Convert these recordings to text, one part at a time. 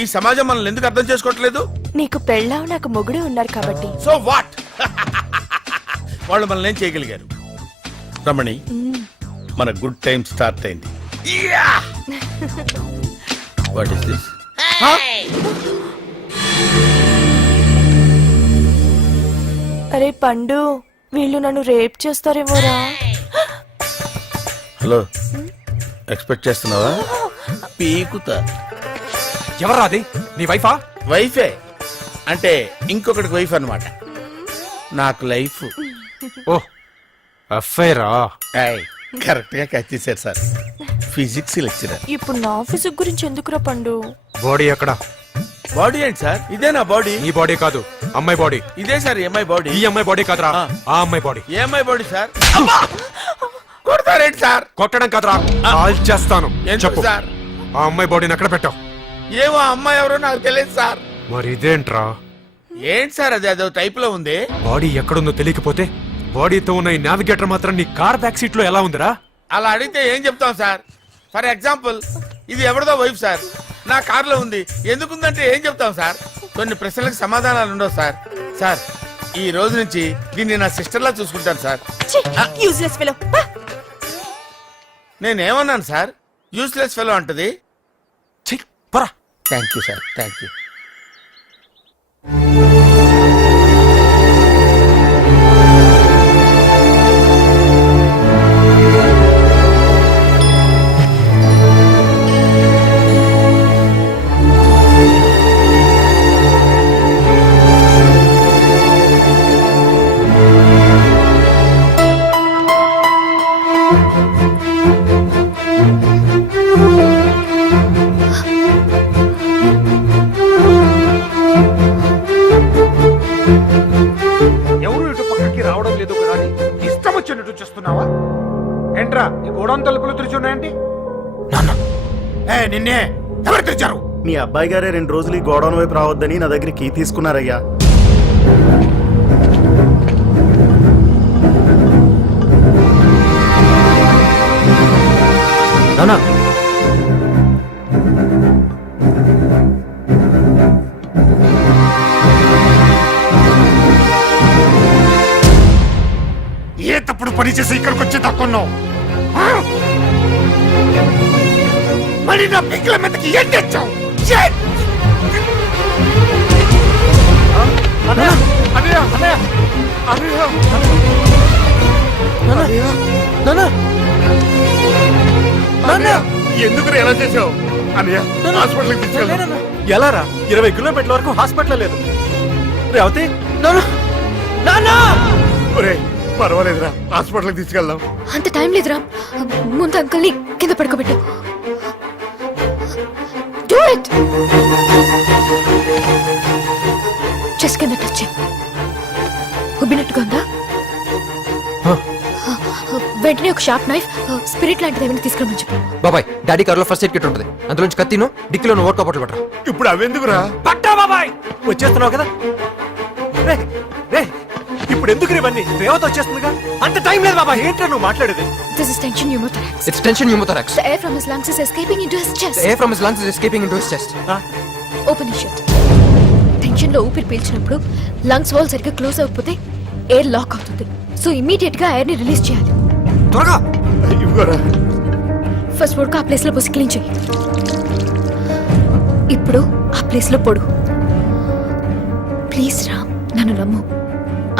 ఈ సమాజం మనల్ని ఎందుకు అర్థం చేసుకోవట్లేదు? నీకు పెళ్ళావు, నాకు మొగుడు ఉన్నారు కాబట్టి. So what? వాళ్ళు మనల్ని ఏం చేయగలిగారు? రమణి, మన గుడ్ టైం స్టార్ట్ అయింది. What is this? అరే పండు, వీళ్ళు నన్ను రేప్ చేస్తారేమోరా. హలో, ఎక్స్పెక్ట్ చేస్తున్నావా? పీకుతా. ఎవరా అది? నీ వైఫా? వైఫే అంటే ఇంకొకటికి వైఫ్ అన్నమాట. నాకు లైఫ్. ఓ అఫైరా? కరెక్ట్ గా క్యాచ్ చేశారు సార్. Physics lecturer. ఇప్పుడు నా ఫిజిక్ గురించి ఎందుకురా పండు? బాడీ ఎక్కడ? బాడీ ఏంటి సార్? ఇదే నా బాడీ. ఈ బాడీ కాదు, అమ్మాయి బాడీ. ఇదే సార్ అమ్మాయి బాడీ. ఈ అమ్మాయి బాడీ కాదురా, ఆ అమ్మాయి బాడీ. ఏ అమ్మాయి బాడీ సార్? కొడతారేంటి సార్? కొట్టడం కాదురా, కాల్ చేస్తాను. ఎందుకు చెప్పు, సార్? ఆ అమ్మాయి బాడీని ఎక్కడ పెట్టావు? ఏమో అమ్మాయి ఎవరో నాకు తెలియదు సార్. మరి ఇదేంట్రా? ఏంటి సార్ అది? అదో టైప్ లో ఉంది. బాడీ ఎక్కడుందో తెలియకపోతే బాడీతో ఉన్న ఈ నావిగేటర్ మాత్రం నీ కార్ బ్యాక్ సీట్ లో ఎలా ఉందిరా? అలా అడిగితే ఏం చెప్తాం సార్? ఫర్ ఎగ్జాంపుల్, ఇది ఎవరిదో వైఫ్ సార్, నా కార్ లో ఉంది. ఎందుకుందంటే ఏం చెప్తాం సార్? కొన్ని ప్రశ్నలకు సమాధానాలు ఉండవు సార్. సార్, ఈ రోజు నుంచి దీన్ని నా సిస్టర్ లా చూసుకుంటాను సార్. Useless fellow. నేనేమన్నాను సార్? యూస్లెస్ ఫెలో అంటది. పరా. Thank you sir, thank you. ఎవరు ఇటు పక్కకి రావడం లేదు కదా అని ఇష్టం వచ్చినట్టు చేస్తున్నావా? ఏంట్రా ఈ గోడౌన్ తలుపులు తెరిచున్నాయండి? నిన్నే ఎవరు తెరిచారు? మీ అబ్బాయి గారే 2 రోజులు ఈ గోడౌన్ వైపు రావద్దని నా దగ్గర కీ తీసుకున్నారయ్యా. నానా, ఏ తప్పుడు పని చేసి ఇక్కడికి వచ్చి తక్కున్నావు? మరి నా పిక్కల మీదకి ఏం తెచ్చావు? ఎందుకు ఎలా చేసావు? అన్నయ్య, హాస్పిటల్కి తీసుకెళ్ళి. ఎలా రా? 20 కిలోమీటర్ల వరకు హాస్పిటల్ లేదు. రేవతి, పర్వాలేదురా, హాస్పిటల్కి తీసుకెళ్దాం. అంత టైం లేదురా, ముందు అంకుల్ని కింద పడుకోబెట్టు. Do it. చెస్ కింద టచ్. ఉబ్బినట్టుగా ఉందా? వెంటనే ఒక షార్ప్ నైఫ్, స్పిరిట్ లాంటిది ఏమైనా తీసుకురమని చెప్పు. బాబాయ్, డాడీ కారులో ఫస్ట్ ఎయిడ్ కిట్ ఉంటుంది, అందులోంచి కత్తిను డిక్కీలో ఓట్కా బాటిల్ పట్టరా. ఇప్పుడు అవెందుకురా? పట్టా బాబాయ్, వచ్చేస్తున్నావు కదా. ఇప్పుడు ఎందుకు ఇవన్నీ? రేవతి వచ్చేస్తుందిగా. అంత టైం లేదు బాబాయ్. ఏంట్రా నువ్వు మాట్లాడేది? This is tension pneumothorax. It's tension pneumothorax. The air from his lungs is escaping into his chest. The air from his lungs is escaping into his chest. Open his shirt. Tension లో ఊపిరి పీల్చినప్పుడు lungs whole సరిగ్గా close అవ్వకపోతే air lock అవుతుంది. So immediate గా air ని release చేయాలి. త్వరగా. First vodka ఆ ప్లేస్ లో పోసి క్లీన్ చేయి. ఇప్పుడు ఆ ప్లేస్ లో పొడు. ప్లీజ్ రామ్, నన్ను నమ్ము.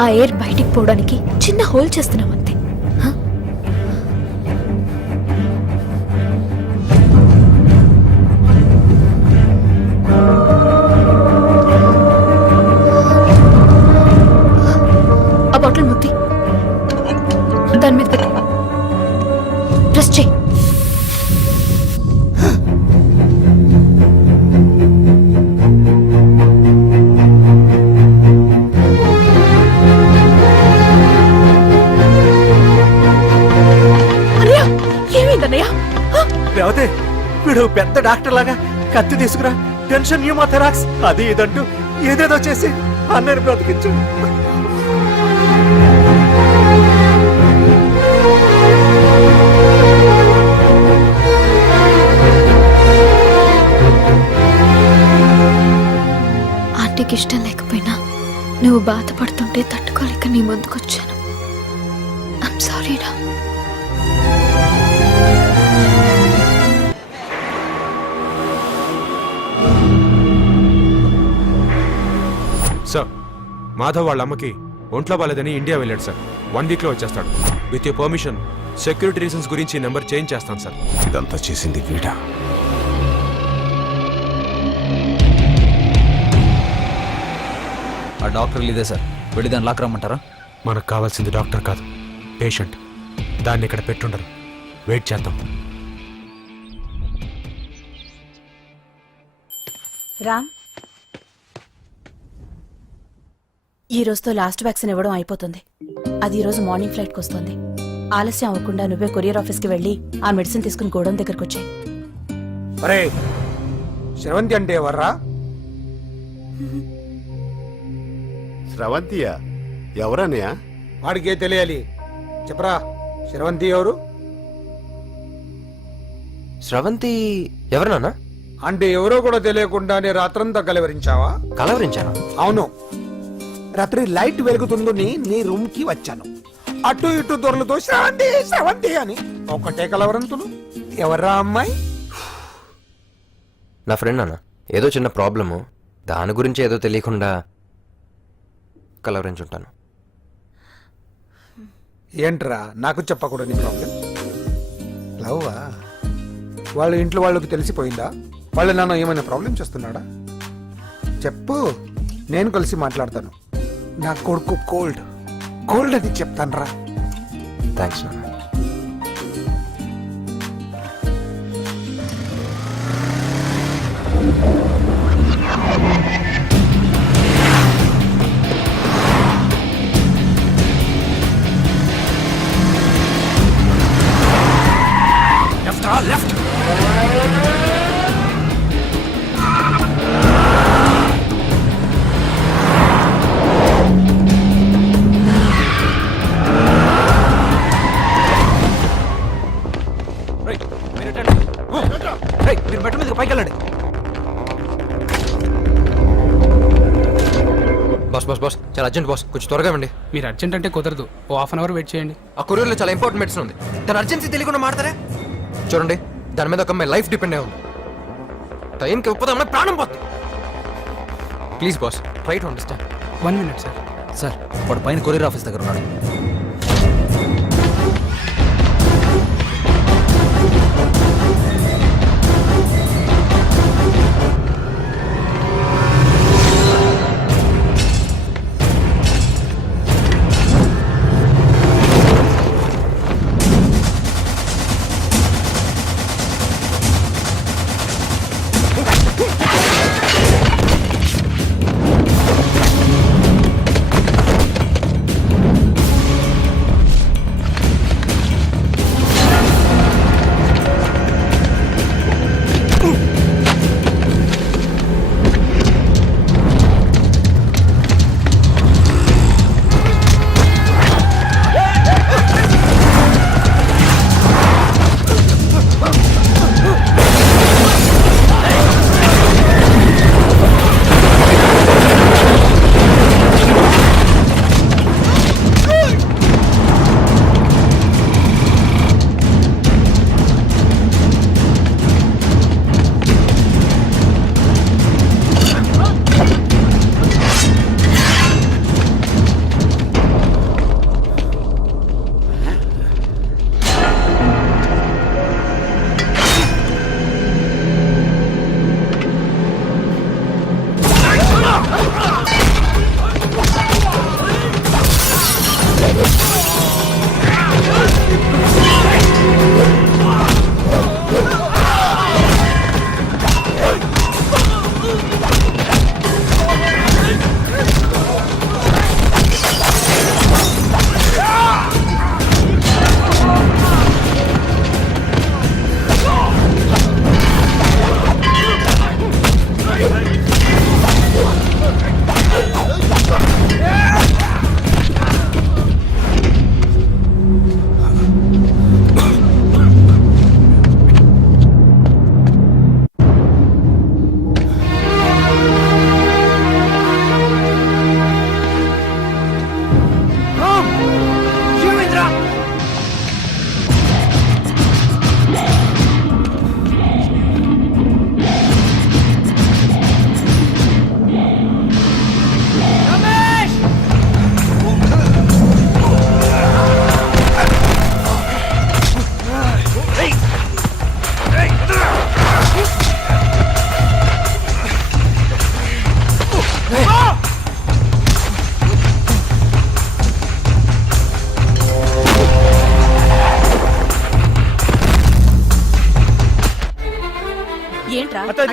ఆ ఎయిర్ బయటికి పోవడానికి చిన్న హోల్ చేస్తున్నాం అంతే. ఆ బాటిల్ ముత్తి దాని మీద పెట్టు. ప్రెస్ చేయి. రేవతి, వీడు పెద్ద డాక్టర్ లాగా కత్తి తీసుకురా, టెన్షన్ న్యూమోథెరాక్స్ అది ఇదంటూ ఏదేదో చేసి అన్నయ్యని బ్రతికించు. డాడీకి ఇష్టం లేకపోయినా నువ్వు బాధపడుతుంటే తట్టుకోలేక నీ ముందుకొచ్చాను. ఐమ్ సారీ రా. సార్ మాధవ్ వాళ్ళ అమ్మకి ఒంట్లో బాలేదని ఇండియా వెళ్ళాడు సార్. 1 వీక్లో వచ్చేస్తాడు. With you permission security reasons గురించి నెంబర్ చేంజ్ చేస్తాను సార్. ఇదంతా చేసింది వీడా? ఆ డాక్టర్ ఇదే సార్, వెళ్ళి దాన్ని లాక్ రమ్మంటారా? మనకు కావాల్సింది డాక్టర్ కాదు, పేషెంట్. దాన్ని ఇక్కడ పెట్టుండరు. వెయిట్ చేద్దాం. రామ్, ఈ రోజుతో లాస్ట్ వ్యాక్సిన్ ఇవ్వడం అయిపోతుంది. అది ఈ రోజు మార్నింగ్ ఫ్లైట్కి వస్తుంది. ఆలస్యం అవ్వకుండా నువ్వే కొరియర్ ఆఫీస్కి వెళ్ళి ఆ మెడిసిన్ తీసుకుని గోడౌన్ దగ్గరకు వచ్చాయి. అరే శ్రవంతి అంటే ఎవర్రా? స్రవంతియా? ఎవరన్నయ్య? వాడికే తెలియాలి. చెప్పరా, శ్రవంతి ఎవరు? స్రవంతి ఎవరు నాన్న? అంటే ఎవరో కూడా తెలియకుండానే రాత్రంతా కలవరించావా? కలవరించానా? అవును, రాత్రి లైట్ వెలుగుతుందని నీ రూమ్ కి వచ్చాను. అటు ఇటు దొరలతో శ్రవంతి శ్రవంతి అని ఒకటే కలవరంతులు. ఎవర్రా అమ్మాయి? నా ఫ్రెండ్ నాన్న. ఏదో చిన్న ప్రాబ్లము, దాని గురించి ఏదో తెలియకుండా కలవరించుంటాను. ఏంట్రా నాకు చెప్పకూడదు నీ ప్రాబ్లం? లవ్వా? వాళ్ళ ఇంట్లో వాళ్ళకి తెలిసిపోయిందా? వాళ్ళ నాన్న ఏమైనా ప్రాబ్లం చేస్తున్నాడా? చెప్పు, నేను కలిసి మాట్లాడతాను. నా కొడుకు కోల్డ్ కోల్డ్ అని చెప్తాను రా. థ్యాంక్స్ నాన్న. మీరు బెట్ట మీద పైకి వెళ్ళండి. బాస్ బాస్ బాస్, చాలా అర్జెంట్ బాస్, కొంచెం త్వరగా ఇవ్వండి. మీరు అర్జెంట్ అంటే కుదరదు, ఓ హాఫ్ అన్ అవర్ వెయిట్ చేయండి. ఆ కొరియర్లో చాలా ఇంపార్టెంట్ మెడిసిన్ ఉంది. తన అర్జెన్సీ తెలియకుండా మాడతారే? చూడండి, దాని మీద ఒక అమ్మాయి లైఫ్ డిపెండ్ అయి ఉంది. టైంకి ఇవ్వకపోతే అమ్మాయి ప్రాణం పోతుంది. Please boss, try to understand. 1 minute sir. Sir, వాడు పైన కొరియర్ ఆఫీస్ దగ్గర ఉన్నాడు.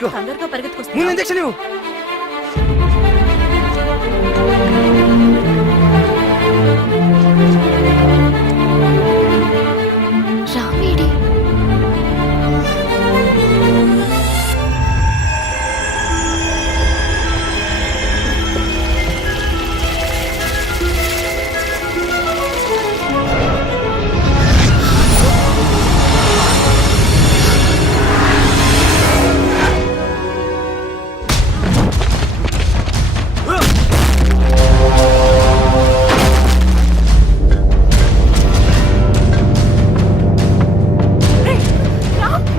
తొందరగా ముందు పరిగెత్తుకొస్తా ఇంజక్షన్ ఇవ్వు. రావేడి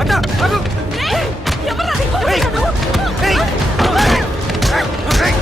అక్క, ఆగు. ఏయ్. ఏయ్.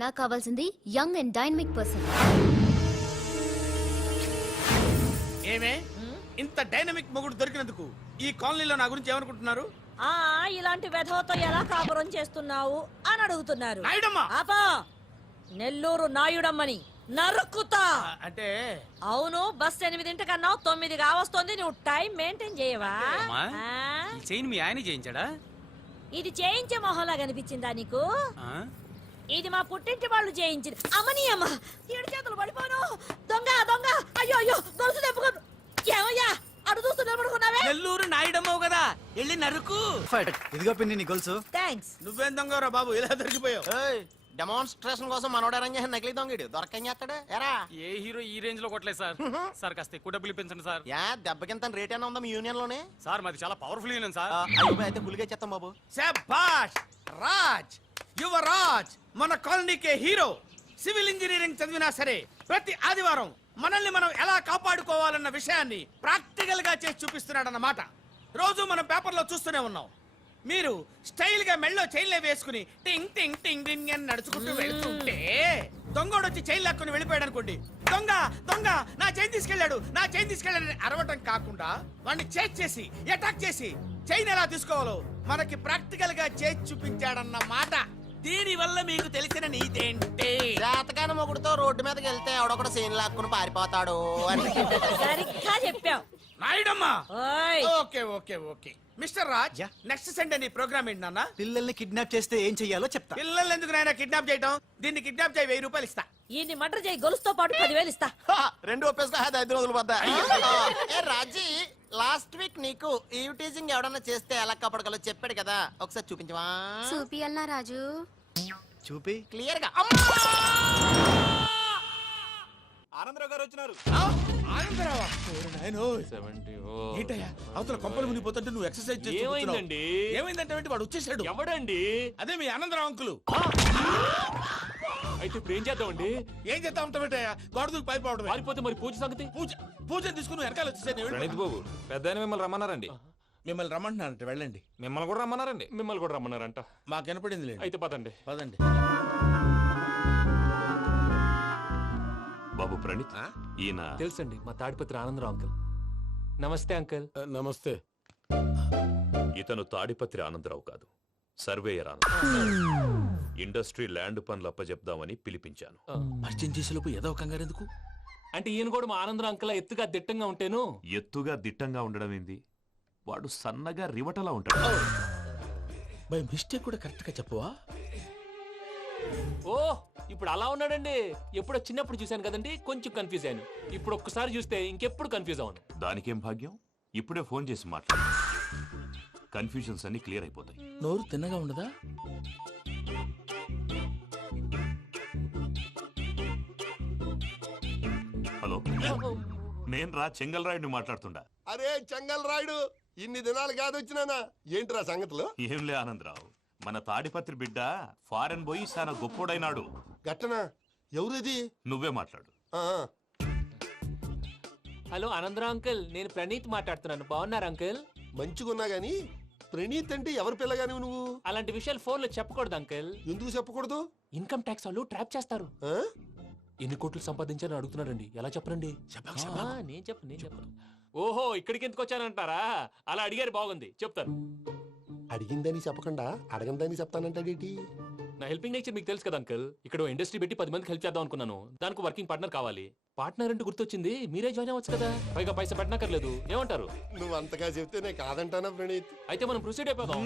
నాకు కావాల్సింది యంగ్ అండ్ డైనమిక్ పర్సన్. ఏమే ఇంత డైనమిక్ మొగుడు దొరికినందుకు ఈ కాలనీలో నా గురించి ఏమనుకుంటున్నారు? ఇలాంటి వెధవతో ఎలా కాపురం చేస్తున్నావు అని అడుగుతున్నారు. నాయుడమ్మా! ఆపా! నెల్లూరు నాయుడమ్మని నరుక్కుతా. అంటే అవును, బస్ 8:00 9 కావస్తుంది. నువ్వు టైం మెయింటైన్ చేయవా? చైన్ మీ ఆయన చేయించాడా? ఇది చేయించే మొహంలా కనిపించిందా నీకు? ఇది మా పుట్టింటి వాళ్ళు చేయించింది. అమ్మని అమ్మ, 7 చేతులు పడిపోను. దొంగ దొంగ, అయ్యో అయ్యో, గొలుసు తెప్పుకోను. ఏమయ్యా అడు చూస్తూ నిలబడుకున్నావే? నెల్లూరు నాయుడమ్మవు కదా, వెళ్ళి నరుకు. ఇదిగో పిన్ని నీ గొలుసు. థ్యాంక్స్. నువ్వేం దొంగరా బాబు, ఇలా దొరికిపోయావు? డెమాన్స్ట్రేషన్ కోసం మనోడు అరేంజ్ చేసిన నకిలీ దొంగడు దొరకం చేస్తాడు ఎరా ఏ హీరో ఈ రేంజ్ లో కొట్టలేదు సార్. సార్ కాస్త ఎక్కువ డబ్బులు ఇప్పించండి సార్. యా దెబ్బకింత రేట్ అయినా ఉందా మీ యూనియన్ లోనే సార్ మాది చాలా పవర్ఫుల్ యూనియన్ సార్. అయితే గులిగే చేస్తాం బాబు. శభాష్ రాజ్, యువరాజ్, మన కాలనీకే హీరో. సివిల్ ఇంజనీరింగ్ చదివినా సరే ప్రతి ఆదివారం మనల్ని మనం ఎలా కాపాడుకోవాలన్న విషయాన్ని ప్రాక్టికల్ గా చేసి చూపిస్తున్నాడన్నమాట. రోజు మనం పేపర్లో చూస్తూనే ఉన్నాం. మీరు స్టైల్ గా మెళ్ళో చైన్లే వేసుకుని టింగ్ టింగ్ టింగ్ టింగ్ అని నడుచుకుంటూ వెళ్తుంటే దొంగోడు వచ్చి చైన్ లాక్కుని వెళ్ళిపోయాడు అనుకోండి. దొంగ దొంగ నా చైన్ తీసుకెళ్ళాడు, నా చైన్ తీసుకెళ్ళాడని అరవటం కాకుండా వాడిని చేజ్ చేసి అటాక్ చేసి చైన్ ఎలా తీసుకోవాలో మనకి ప్రాక్టికల్ గా చేసి చూపించాడన్న మాట. దీని వల్ల మీకు తెలిసిన నీతేంటి? జాతకాన మొగుడుతో రోడ్డు మీదకి వెళ్తే ఎవడొకడు సీన్ లాక్కుని పారిపోతాడు అని. సరిగ్గా చెప్పావు నాయుడమ్మా. ఓయ్. Okay okay okay mister Raj, next Sunday నీ ప్రోగ్రామ్ ఏంటి నాన్న? పిల్లల్ని కిడ్నాప్ చేస్తే ఏం చెయ్యాలో చెప్తా. పిల్లల్ని ఎందుకు నాయన కిడ్నాప్ చేయటం? దీన్ని కిడ్నాప్ చేయి, 1000 రూపాయలు ఇస్తా. ఈయన్ని మటర్ చేయి, గొలుసుతో పాటు 10,000 ఇస్తా. రెండు ఒప్పేస్తా 5 రోజులు పడ్డా. ఏ రాజీ, లాస్ట్ వీక్ నీకు ఈవ్ టీజింగ్ ఎవడన్నా చేస్తే ఎలా కాపాడగలో చెప్పాడు కదా, ఒకసారి చూపించవా? చూపియల్నా రాజు? చూపి. క్లియర్ గా. ఆనందరావు గారు వచ్చినారు. ఆనందరావా? ఓరి నాయనో. ఏంటయ్యా అవతల కొంపలు మునిగిపోతుంటే నువ్వు ఎక్సర్సైజ్ చేస్తూ కూర్చున్నావు. ఏమైందంటే వాడు వచ్చేసాడు. ఎవడండి? అదే మీ ఆనందరావు అంకులు. అయితే ఇప్పుడు ఏం చేద్దామండి? ఏం చేస్తా ఉంటావేటయ్యా, గోడ దూకి పైపోవడం. పారిపోతే మరి పూజ సంగతి? పూజ తీసుకుని వెనకాల వచ్చేసాను. ప్రణీత్ బాబు, పెద్ద మిమ్మల్ని రమ్మన్నారండి. మిమ్మల్ని రమ్మంటున్నానంట, వెళ్ళండి. మిమ్మల్ని కూడా రమ్మన్నారండి. మిమ్మల్ని కూడా రమ్మన్నారంట. మాకు వినపడింది లేదు. అయితే పదండి. పదండి. బాబు ప్రణీత్, ఈయన తెలుసండి, మా తాడిపత్రి ఆనందరావు అంకుల్. నమస్తే అంకుల్. నమస్తే. ఇతను తాడిపత్రి ఆనందరావు కాదు, సర్వేయర్ ఆనందరావు. ఇండస్ట్రీ ల్యాండ్ పనులు అప్పచెప్దామని పిలిపించాను. పరిచయం చేసేలోపు ఏదో కంగారు ఎందుకు? అంటే ఈయన కూడా మా ఆనందరావు అంకుల్ ఎత్తుగా దిట్టంగా ఉంటాను. ఎత్తుగా దిట్టంగా ఉండడం ఏంది, వాడు సన్నగా రివటలా ఉంటాడు. బై మిస్టేక్ కూడా కరెక్ట్ గా చెప్పవా? ఓ ఇప్పుడు అలా ఉన్నాడండి. ఎప్పుడో చిన్నప్పుడు చూశాను కదండి, కొంచెం కన్ఫ్యూజ్ అయ్యాను. ఇప్పుడు ఒక్కసారి చూస్తే ఇంకెప్పుడు కన్ఫ్యూజ్ అవ్వను. దానికేం భాగ్యం, ఇప్పుడే ఫోన్ చేసి మాట్లాడు. కన్ఫ్యూజన్స్ అన్ని క్లియర్ అయిపోతాయి. నోరు తిన్నగా ఉండదా? హలో నేను రా చెంగల్రాయుడిని మాట్లాడుతుండా. అరే చెంగల్ రాయుడు, ఇన్ని దినాలు కాదు వచ్చినానా? ఏంట్రా సంగతులు? ఏంలే ఆనందరావు, మన తాడిపత్రి బిడ్డ ఫారెన్ పోయి చాలా గొప్పోడైనాడు. గట్టనా? ఎవరిది? నువ్వే మాట్లాడు. ఆ, హలో ఆనందరావు అంకుల్, నేను ప్రణీత్ మాట్లాడుతున్నాను. బాగున్నారు అంకుల్? మంచిగున్నా గాని ప్రణీత్ అంటే ఎవరి పిల్లగాని నువ్వు? అలాంటి విషయాలు ఫోన్లో చెప్పకూడదు అంకుల్. ఎందుకు చెప్పకూడదు? ఇన్కమ్ ట్యాక్స్ వాళ్ళు ట్రాప్ చేస్తారు. ఆ? ఎన్ని కోట్లు సంపాదించాలని అడుగుతున్నారండి. ఎలా చెప్పరండి? నేను చెప్పను. ఓహో, ఇక్కడికి ఎందుకు వచ్చానంటారా? అలా అడిగారు, బాగుంది, చెప్తాను. అడిగిందని చెప్పకుండా అడగందని చెప్తానంటాడేటి? నా హెల్పింగ్ నేచర్ మీకు తెలుసు కదా అంకుల్. ఇక్కడ ఇండస్ట్రీ పెట్టి 10 మందికి హెల్ప్ చేద్దాం అనుకున్నాను. దానికి వర్కింగ్ పార్ట్నర్ కావాలి. పార్ట్నర్ అంటే గుర్తొచ్చింది, మీరే జాయిన్ అవ్వచ్చు కదా. పైగా పైసా పెట్టనక్కర్లేదు. ఏమంటారు? నువ్వు అంతగా చెప్తే నేను కాదంటానా ప్రణీత్? అయితే మనం ప్రొసీడ్ అయిపోదాం.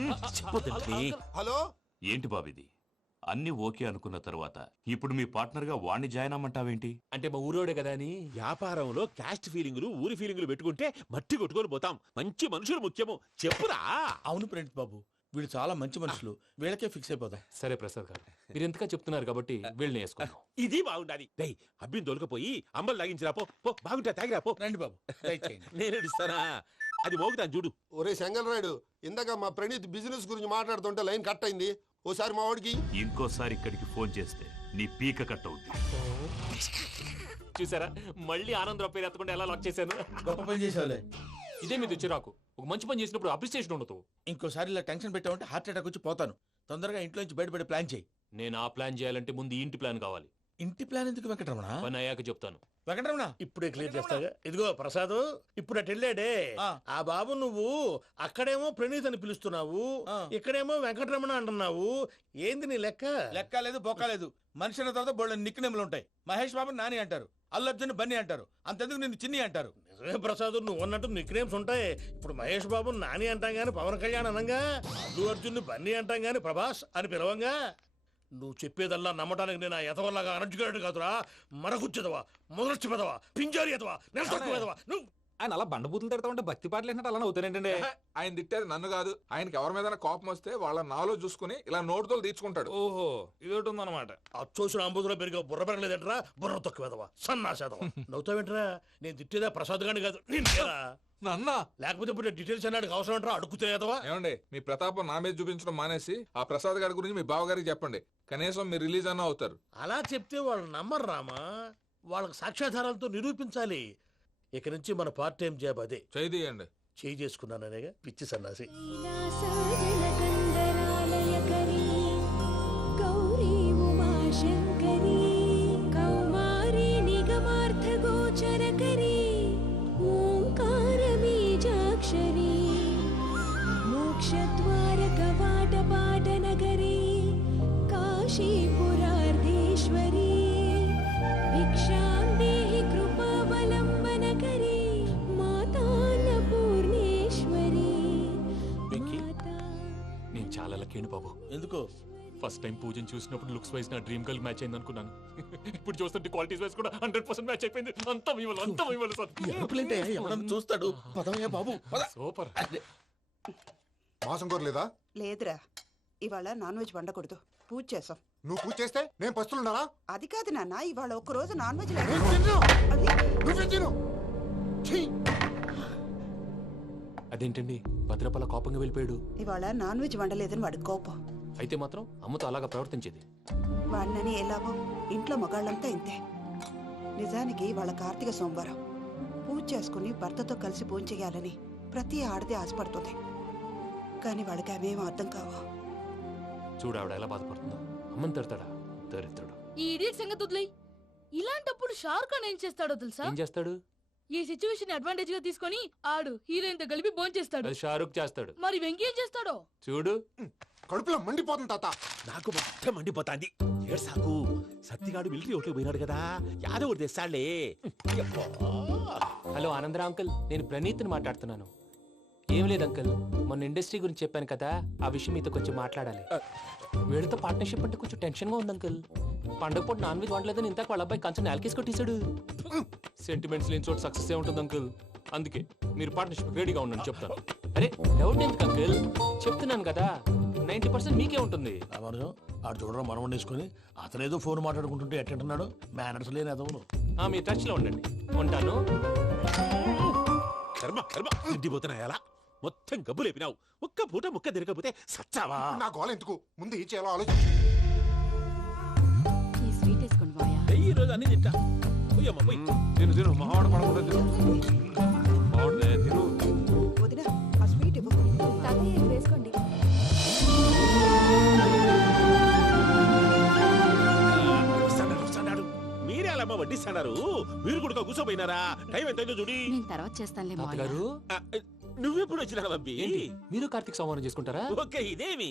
హలో, ఏంటి బాబిది? అన్ని ఓకే అనుకున్న తర్వాత ఇప్పుడు మీ పార్ట్నర్ గా వాణ్ణి జాయిన్ అమ్మంటావేంటి? అంటే మా ఊరోడే కదా అని. వ్యాపారంలో క్యాస్ట్ ఫీలింగులు, ఊరి ఫీలింగులు పెట్టుకుంటే మట్టి కొట్టుకొని పోతాం. మంచి మనుషులు ముఖ్యము. చెప్పురా. అవును ప్రణీత్ బాబు, వీళ్ళు చాలా మంచి మనుషులు, వీళ్ళకే ఫిక్స్ అయిపోదాం. సరే ప్రసాద్ గారు, మీరు ఎంతగా చెప్తున్నారు కాబట్టి వీళ్ళని వేసుకున్నాం. ఇది బాగుండాలి. డై అబ్బిని దొలకపోయి అమ్మలు లాగించిరా పో. పో బాగుంటా, తాగిరా పో. రండి బాబు, దయచేయండి. నేను ఇస్తానా? అది మోగుతాను చూడు. ఒరే చెంగల్ రాయుడు, ఇందాక మా ప్రణీత్ బిజినెస్ గురించి మాట్లాడుతుంటే లైన్ కట్ అయింది. ఓసారి మా వాడికి ఇంకోసారి ఇక్కడికి ఫోన్ చేస్తే నీ పీక కట్ అవుద్ది. చూసారా, మళ్ళీ ఆనందరావు పేరు ఎత్తకుండా ఎలా లాక్ చేశాను. గొప్ప పని చేసేవాళ్ళే. ఇదే మీద చిరాకు. ఒక మంచి పని చేసినప్పుడు అప్రిసియేషన్ ఉండదు. ఇంకోసారి ఇలా టెన్షన్ పెట్టామంటే హార్ట్ అటాక్ వచ్చి పోతాను. తొందరగా ఇంట్లో నుంచి బయటపడే ప్లాన్ చేయి. నేను ఆ ప్లాన్ చేయాలంటే ముందు ఈ ఇంటి ప్లాన్ కావాలి. ఇంటి ప్లాన్ ఎందుకు వెంకటరమణ? పని అయ్యాక చెప్తాను. వెంకటరమణ ఇప్పుడే క్లియర్ చేస్తాగా. ఇదిగో ప్రసాద్, ఇప్పుడు అటు వెళ్ళాడే ఆ బాబు, నువ్వు అక్కడేమో ప్రణీత్ అని పిలుస్తున్నావు, ఇక్కడేమో వెంకటరమణ అంటున్నావు. ఏంది నీ లెక్క? లెక్క లేదు, బొక్క లేదు. మనిషి అన్న తర్వాత బోళ్ళ నిక్నెములు ఉంటాయి. మహేష్ బాబు నాని అంటారు, అల్లు అర్జున్ బన్నీ అంటారు, అంతెందుకు నిన్ను చిన్ని అంటారు. నిజమే ప్రసాద్, నువ్వు అన్నట్టు నిక్నేమ్స్ ఉంటాయి. ఇప్పుడు మహేష్ బాబు నాని అంటాం గాని పవన్ కళ్యాణ్ అనంగా, అల్లు అర్జున్ బన్నీ అంటాం గాని ప్రభాస్ అని పిలవంగా. నువ్వు చెప్పేదల్లా నమ్మటానికి నేను ఆ ఎతవల్లాగా అనర్జుకేటెడ్ కాదురా. మరగుచ్చదవా, మొదలచ్చి పెదవా, పింజారి ఎదవా, నెలసొక్కుదవా నువ్వు. ఆయన అలా బండబూతులు తిడతా ఉంటే భక్తి పాటలు ఏంటంటే అలా అవుతానంటే. ఆయన తిట్టేది నన్ను కాదు, ఆయనకి ఎవరి మీద కోపం వస్తే వాళ్ళ నాలో చూసుకుని ఇలా నోటుతో తీర్చుకుంటాడు. ఓహో, ఇది ఒకటి ఉందన్నమాట. అచ్చోసిన అంబుధులో పెరిగే బుర్ర పెరగలేదంటరా, బుర్ర తొక్కువేదవా, సన్నాసేదవా. నవ్వుతావేంట్రా? నేను తిట్టేదా ప్రసాద్ గాని కాదు, నిన్నేరా. నన్నా? లేకపోతే ఇప్పుడు డీటెయిల్స్ అన్నాడు అవసరం అంటారా? అడుగుతాయేదవా. ఏమండి, మీ ప్రతాపం నా మీద చూపించడం మానేసి ఆ ప్రసాద్ గారి గురించి మీ బావగారికి చెప్పండి. కనీసం మీరు రిలీజ్ అన్న అవుతారు. అలా చెప్తే వాళ్ళు నమ్మరు రామా. వాళ్ళకి సాక్ష్యాధారాలతో నిరూపించాలి. ఇక నుంచి మన పార్ట్ టైం జాబ్ అదే. చేయండి. చేయి చేసుకున్నాననేగా పిచ్చి సన్నాసి. గౌరీ ఉమాశంకరీ కౌమారీ నిగమార్థగోచరకరీ ఓంకార బీజాక్షరీ మోక్షద్వార కవాట పాటనగరీ కాశీపురార్ధేశ్వరీ భిక్షాం దేహి కృపావలంబనకరీ మాతాన్నపూర్ణేశ్వరీ. నేను చాలా లక్కీ బాబు. ఎందుకు? ఫస్ట్ టైం పూజను చూసినప్పుడు లుక్స్ వైజ్ నా డ్రీమ్ గర్ల్ మ్యాచ్ అయింది అనుకున్నాను. ఇప్పుడు చూస్తుంటే క్వాలిటీస్ వైజ్ కూడా 100% మ్యాచ్ అయిపోయింది. అంతా మీ వల్ల సార్. ఎవడన్నా చూస్తాడు. పదవయ్యా బాబు, పద. సూపర్. మాసం కోరలేదా? లేదురా, ఇవాళ నాన్ వెజ్ వండకూడదు, పూజ చేసాం. నువ్వు పూజ చేస్తే నేను పస్తులున్నారా? అది కాదు నాన్న, ఇవాళ ఒక్క రోజు నాన్ వెజ్ అదేంటండి భద్రపల కోపంగా వెళ్ళిపోయాడు? ఇవాళ నాన్ వెజ్ వండలేదని వాడి కోపం. అయితే మాత్రం అమ్మతో అలాగా ప్రవర్తించేది. వాడినని ఎలాగో ఇంట్లో మగాళ్ళంతా ఇంతే. నిజానికి వాళ్ళ కార్తీక సోమవారం పూజ చేసుకుని భర్తతో కలిసి పూజ చేయాలని ప్రతి ఆడది ఆశపడుతుంది. కానీ వాళ్ళకి అవేం అర్థం కావు. చూడు ఆవిడ ఎలా బాధపడుతుందో. అమ్మని తిడతాడా దరిద్రుడు. ఈ ఇడియట్ సంగతి వదిలేయ్. ఇలాంటప్పుడు షారుఖ్ ఖాన్ ఏం చేస్తాడో తెలుసా? ఏం చేస్తాడు? ఈ సిచ్యువేషన్ అడ్వాంటేజ్ గా తీసుకొని ఆడు హీరోయిన్ తో కలిపి బోన్ చేస్తాడు. అది షారుఖ్ చేస్తాడు. మరి వెంకీ ఏం చేస్తాడో చూడు. కడుపులో మండిపోతుంది తాత. నాకు మొత్తం మండిపోతాంది. ఏడ్సాకు, సత్తిగాడు మిలిటరీ ఓట్లు పోయినాడు కదా, యాదవ్ తెస్తాడులే. హలో ఆనందరా అంకుల్, నేను ప్రణీత్ని మాట్లాడుతున్నాను. ఏం లేదు అంకుల్, మొన్న ఇండస్ట్రీ గురించి చెప్పాను కదా, ఆ విషయం మీతో కొంచెం మాట్లాడాలి. వీళ్ళతో పార్ట్నర్షిప్ అంటే కొంచెం టెన్షన్ గా ఉంది అంకుల్. పండగ పూట నాన్ వెజ్ వండలేదని ఇంతకు వాళ్ళ అబ్బాయి కంచెం నాలుకేసి కొట్టేశాడు. సెంటిమెంట్స్ లేని చోట సక్సెస్ ఏ ఉంటుంది అంకుల్. అందుకే మీరు పార్ట్నర్షిప్ రెడీగా ఉండండి, చెప్తాను. అరే డౌట్ ఎందుకు అంకుల్, చెప్తున్నాను కదా, 90% మీకే ఉంటుంది. ఆడు చూడడం మనం వండేసుకొని అతనేదో ఫోన్ మాట్లాడుకుంటుంటే ఎట్టంటున్నాడు మేనర్స్ లేని అదవును. మీ టచ్ లో ఉండండి, ఉంటాను. కర్మ కర్మ తిండిపోతున్నా ఎలా మొత్తం గబ్బు లేపినావు. ఒక్క పూట ముక్క తిరగకపోతే సచ్చావా? నా గోల ఎందుకు ముందు ఏం చేయాలో ఆలోచించు. ఈ స్వీట్ వేసుకోండి మాయా. ఈ రోజు అన్ని తింటా. పోయమ్మ పోయి. తిను తిను మావాడు పడకుండా తిను. మావాడిదే తిను. వదిన ఆ స్వీట్ ఇవ్వు. తాతయ్య వేసుకోండి. వస్తాడు. మీరే అలా అమ్మ వడ్డిస్తాడారు. మీరు కూడా కూర్చోపోయినారా? టైం ఎంతైందో చూడి. నేను తర్వాత చేస్తానులే మాయా. తాతగారు ఆ, నువ్వెప్పుడు వచ్చినా బంబి? ఏంటి మీరు కార్తీక్ సంహారం చేసుకుంటారా? ఓకే ఇదేమి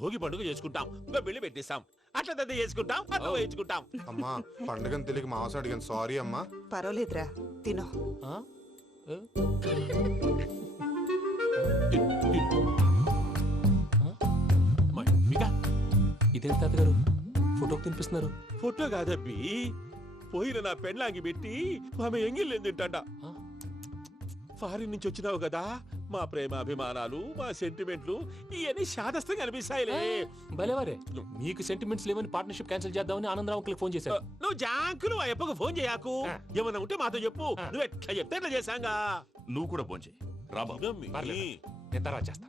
భోగి పండుగ చేసుకుంటాం, ఇంకా బిల్లు పెట్టిస్తాం, అట్లా దద్ద చేసుకుంటాం, అట్లా వేయించుకుంటాం. అమ్మా పండుగని తెలియక మాంసం అడిగాను సారీ అమ్మా. పర్వాలేదురా తినో. ఆ? ఏ? మీకా ఇదేంటి తాతగారు ఫోటోకి తినిపిస్తున్నారు? ఫోటో కాదబ్బి, పోయిన నా పెళ్ళాంగి పెట్టి ఆమె ఎంగిల్లేం తింటాడ. ఆ? ఫారిన్ నుంచి వచ్చినావు కదా, మా ప్రేమ అభిమానాలు, మా సెంటిమెంట్లు ఇవన్నీ శాదస్తంగా అనిపిస్తాయిలే. భలేవారే, మీకు సెంటిమెంట్స్ లేవని పార్ట్నర్షిప్ క్యాన్సిల్ చేద్దామని ఆనందరావు అంకుల్కి ఫోన్ చేశారు. నువ్వు జాంకులు ఆ అప్పకు ఫోన్ చేయకు. ఆ. ఏమన్నా ఉంటే మాతో చెప్పు. ఆ. నువ్వు ఎట్లా చెప్తే ఎట్లా చేశాంగా. నువ్వు కూడా భోంచేయి రా బాబు. పర్లేదు, నేను తర్వాత చేస్తా.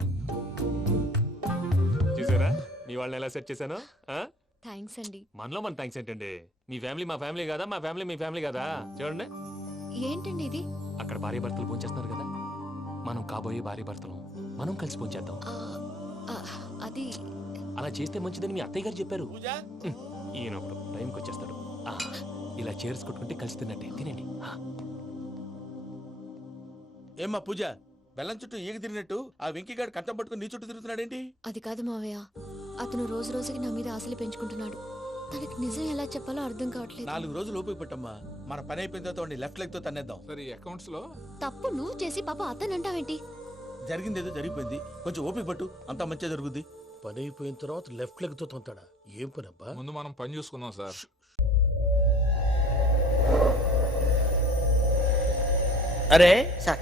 చూసారా మీ వాళ్ళని ఎలా సెట్ చేశాను? థ్యాంక్స్ అండి. మనలో మన థ్యాంక్స్ ఏంటండి? మీ ఫ్యామిలీ మా ఫ్యామిలీ కదా, మా ఫ్యామిలీ మీ ఫ్యామిలీ కదా. చూడండి, ఏంటండి ఇది? అక్కడ భార్య భర్తలు పోంచేస్తున్నారు కదా, మనం కాబోయే భార్య భర్తలు మనం కలిసి పోంచేద్దాం. ఆ, ఆ, అది అలా చేస్తే మంచిదని మీ అత్తయ్య గారు చెప్పారు. పూజ ఈయన ఒకడు టైంకి వచ్చేస్తాడు. ఆ, ఇలా చేర్స్ కొట్టుకుంటే కలిసి తిన్నట్టే. తినండి. ఏమ్మా పూజ, బెల్లం చుట్టూ ఈగ తిరిగినట్టు ఆ వెంకీగాడు కంచం పట్టుకుని నీ చుట్టూ తిరుగుతున్నాడేంటి? అది కాదు మావయ్య, అతను రోజు రోజుకి నా మీద ఆశలు పెంచుకుంటున్నాడు. తనకి నిజం ఎలా చెప్పాలో అర్థం కావట్లేదు. 4 రోజులు ఓపిక పట్టమ్మా, మన పని అయిపోయిన తర్వాత వాడిని లెఫ్ట్ లెగ్ తో తన్నేద్దాం. సరే అకౌంట్స్ లో తప్పు నువ్వు చేసి పాప అతను అంటావేంటి? జరిగింది ఏదో జరిగిపోయింది, కొంచెం ఓపిక పట్టు, అంతా మంచిగా జరుగుద్ది. పని అయిపోయిన తర్వాత లెఫ్ట్ లెగ్ తో తొంతాడా? ఏం పని అబ్బా? ముందు మనం పని చూసుకుందాం సార్. అరే సార్